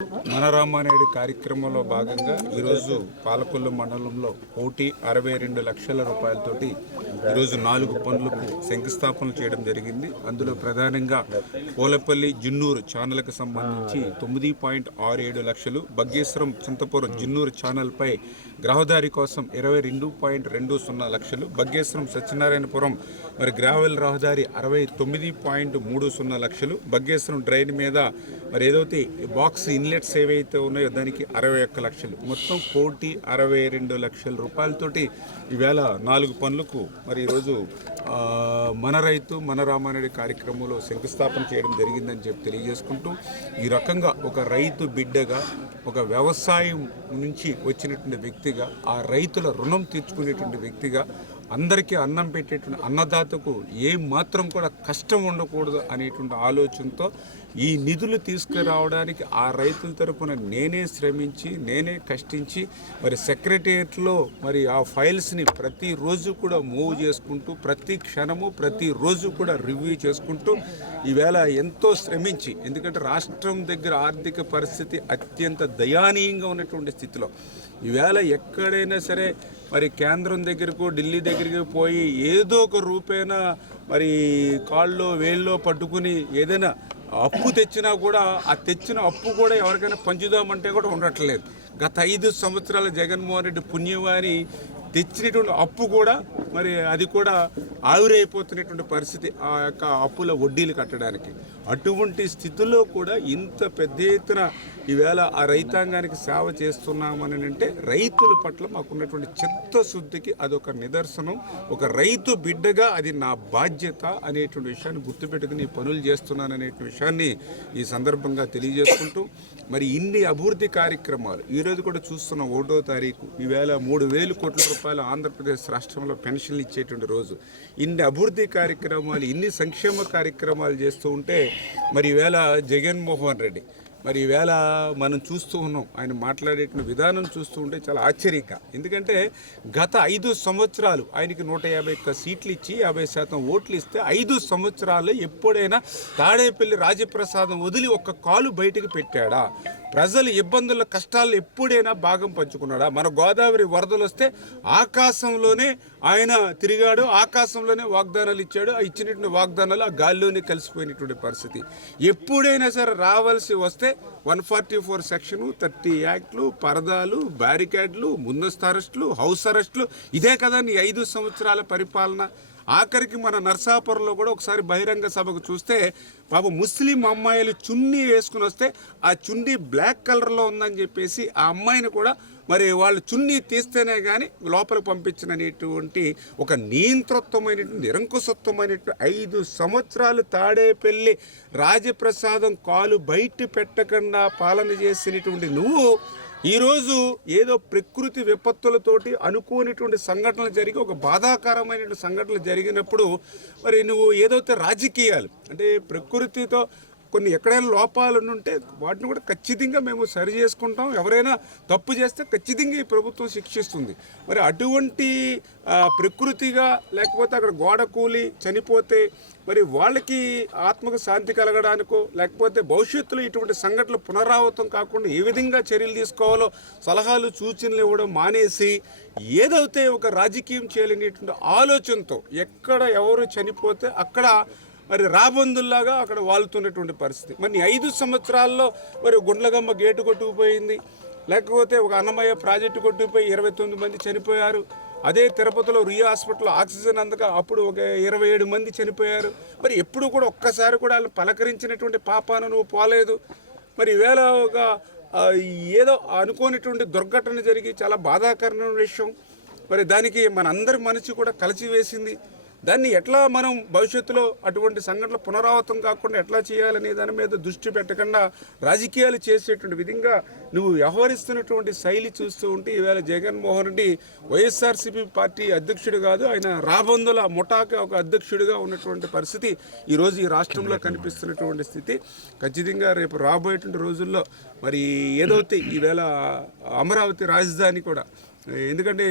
మనరామానేడు కార్యక్రమంలో భాగంగా ఈరోజు పాలకొల్లు మండలంలో 1,62,00,000 రూపాయలతోటి ఈరోజు 4 పనులకు శంకుస్థాపన చేయడం జరిగింది. అందులో ప్రధానంగా పోలపల్లి జున్నూరు ఛానల్కి సంబంధించి 9.67 లక్షలు, బగ్గేశ్వరం చింతపురం జున్నూరు ఛానల్పై గ్రహదారి కోసం 22.20 లక్షలు, బగ్గేశ్వరం సత్యనారాయణపురం గ్రావెల్ రహదారి 69.30 లక్షలు, బగ్గేశ్వరం డ్రైన్ మీద ఏదైతే బాక్స్ ఇన్లెట్స్ ఏవైతే ఉన్నాయో దానికి 61 లక్షలు, మొత్తం 1,62,00,000 రూపాయలతోటి ఈవేళ 4 పనులకు ఈరోజు మన రైతు మన రామారెడ్డి కార్యక్రమంలో శంకుస్థాపన చేయడం జరిగిందని చెప్పి తెలియజేసుకుంటూ, ఈ రకంగా ఒక రైతు బిడ్డగా, ఒక వ్యవసాయం నుంచి వచ్చినటువంటి వ్యక్తిగా, ఆ రైతుల రుణం తీర్చుకునేటువంటి వ్యక్తిగా, అందరికీ అన్నం పెట్టేటువంటి అన్నదాతకు ఏ మాత్రం కూడా కష్టం ఉండకూడదు అనేటువంటి ఆలోచనతో ఈ నిధులు తీసుకురావడానికి ఆ రైతుల తరపున నేనే శ్రమించి, నేనే కష్టించి సెక్రటేరియట్లో ఆ ఫైల్స్ని ప్రతిరోజు కూడా మూవ్ చేసుకుంటూ, ప్రతి క్షణము ప్రతిరోజు కూడా రివ్యూ చేసుకుంటూ ఈవేళ ఎంతో శ్రమించి, ఎందుకంటే రాష్ట్రం దగ్గర ఆర్థిక పరిస్థితి అత్యంత దయానీయంగా ఉన్నటువంటి స్థితిలో ఈవేళ ఎక్కడైనా సరే కేంద్రం దగ్గరకు, ఢిల్లీ దగ్గరికి పోయి ఏదో ఒక రూపేణ కాళ్ళలో వేళ్ళలో పట్టుకుని ఏదైనా అప్పు తెచ్చినా కూడా ఆ తెచ్చిన అప్పు కూడా ఎవరికైనా పంచుదామంటే కూడా ఉండట్లేదు. గత 5 సంవత్సరాల జగన్మోహన్ రెడ్డి పుణ్యవాని తెచ్చినటువంటి అప్పు కూడా అది కూడా ఆవిరైపోతున్నటువంటి పరిస్థితి, ఆ యొక్క అప్పుల వడ్డీలు కట్టడానికి. అటువంటి స్థితిలో కూడా ఇంత పెద్ద ఎత్తున ఈవేళ ఆ రైతాంగానికి సేవ చేస్తున్నామని అంటే రైతుల పట్ల మాకున్నటువంటి చిత్తశుద్ధికి అదొక నిదర్శనం. ఒక రైతు బిడ్డగా అది నా బాధ్యత అనేటువంటి విషయాన్ని గుర్తుపెట్టుకుని పనులు చేస్తున్నాననేటువంటి విషయాన్ని ఈ సందర్భంగా తెలియజేసుకుంటూ, ఇన్ని అభివృద్ధి కార్యక్రమాలు ఈరోజు కూడా చూస్తున్నాం. 1వ తారీఖు ఈవేళ 3,000 కోట్ల రూపాయలు ఆంధ్రప్రదేశ్ రాష్ట్రంలో పెన్షన్లు ఇచ్చేటువంటి రోజు. ఇన్ని అభివృద్ధి కార్యక్రమాలు, ఇన్ని సంక్షేమ కార్యక్రమాలు చేస్తూ ఉంటే ఈవేళ జగన్మోహన్ రెడ్డి ఈవేళ మనం చూస్తూ ఉన్నాం. ఆయన మాట్లాడేటువంటి విధానం చూస్తూ ఉంటే చాలా ఆశ్చర్యంగా. ఎందుకంటే గత 5 సంవత్సరాలు ఆయనకి 151 సీట్లు ఇచ్చి 50% ఓట్లు ఇస్తే 5 సంవత్సరాలు ఎప్పుడైనా తాడేపల్లి రాజప్రసాదం వదిలి ఒక్క కాలు బయటకు పెట్టాడా? ప్రజలు ఇబ్బందుల కష్టాలు ఎప్పుడైనా భాగం పంచుకున్నాడా? మన గోదావరి వరదలు వస్తే ఆకాశంలోనే ఆయన తిరిగాడు, ఆకాశంలోనే వాగ్దానాలు ఇచ్చాడు. ఆ ఇచ్చినటువంటి వాగ్దానాలు ఆ గాల్లోనే కలిసిపోయినటువంటి పరిస్థితి. ఎప్పుడైనా సరే రావాల్సి వస్తే 144 సెక్షను, 30 యాక్ట్లు, పరదాలు, బ్యారికేడ్లు, ముందస్తు అరెస్టులు, హౌస్ అరెస్టులు, ఇదే కదా నీ 5 సంవత్సరాల పరిపాలన. ఆఖరికి మన నర్సాపురంలో కూడా ఒకసారి బహిరంగ సభకు చూస్తే ముస్లిం అమ్మాయిలు చున్నీ వేసుకుని వస్తే ఆ చున్నీ బ్లాక్ కలర్లో ఉందని చెప్పేసి ఆ అమ్మాయిని కూడా వాళ్ళు చున్నీ తీస్తేనే కానీ లోపలికి పంపించినటువంటి ఒక నియంతృత్వమైనటువంటి, నిరంకుశత్వమైనటువంటి 5 సంవత్సరాలు తాడేపల్లి రాజప్రసాదం కాలు బయట పెట్టకుండా పాలన చేసినటువంటి నువ్వు ఈరోజు ఏదో ప్రకృతి విపత్తులతోటి అనుకోనిటువంటి సంఘటనలు జరిగి, ఒక బాధాకరమైనటువంటి సంఘటనలు జరిగినప్పుడు నువ్వు ఏదైతే రాజకీయాలు అంటే ప్రకృతితో కొన్ని ఎక్కడైనా లోపాలు ఉంటే వాటిని కూడా ఖచ్చితంగా మేము సరి చేసుకుంటాం. ఎవరైనా తప్పు చేస్తే ఖచ్చితంగా ఈ ప్రభుత్వం శిక్షిస్తుంది. అటువంటి ప్రకృతిగా లేకపోతే అక్కడ గోడ కూలి చనిపోతే వాళ్ళకి ఆత్మకు శాంతి కలగడానికో, లేకపోతే భవిష్యత్తులో ఇటువంటి సంఘటనలు పునరావృతం కాకుండా ఏ విధంగా చర్యలు తీసుకోవాలో సలహాలు సూచనలు ఇవ్వడం మానేసి ఏదైతే ఒక రాజకీయం చేయలేనటువంటి ఆలోచనతో ఎక్కడ ఎవరు చనిపోతే అక్కడ రాబందుల్లాగా అక్కడ వాళ్తున్నటువంటి పరిస్థితి. 5 సంవత్సరాల్లో గుండ్లగమ్మ గేటు కొట్టుకుపోయింది, లేకపోతే ఒక అన్నమయ్య ప్రాజెక్టు కొట్టుకుపోయి 29 మంది చనిపోయారు. అదే తిరుపతిలో రియా హాస్పిటల్లో ఆక్సిజన్ అందక అప్పుడు ఒక 27 మంది చనిపోయారు. ఎప్పుడు కూడా ఒక్కసారి కూడా వాళ్ళు పలకరించినటువంటి పాపాన నువ్వు పోలేదు. ఈవేళ ఒక ఏదో అనుకోనిటువంటి దుర్ఘటన జరిగి చాలా బాధాకరమైన విషయం. దానికి మనందరి మనసు కూడా కలిసివేసింది. దాన్ని ఎట్లా మనం భవిష్యత్తులో అటువంటి సంఘటనలు పునరావృతం కాకుండా ఎట్లా చేయాలనే దాని మీద దృష్టి పెట్టకుండా రాజకీయాలు చేసేటువంటి విధంగా నువ్వు వ్యవహరిస్తున్నటువంటి శైలి చూస్తూ ఉంటే ఈవేళ జగన్మోహన్ రెడ్డి వైఎస్ఆర్సీపీ పార్టీ అధ్యక్షుడు కాదు, ఆయన రాబందుల ముఠాకి ఒక అధ్యక్షుడిగా ఉన్నటువంటి పరిస్థితి ఈరోజు ఈ రాష్ట్రంలో కనిపిస్తున్నటువంటి స్థితి. ఖచ్చితంగా రేపు రాబోయేటువంటి రోజుల్లో ఏదైతే ఈవేళ అమరావతి రాజధాని కూడా, ఎందుకంటే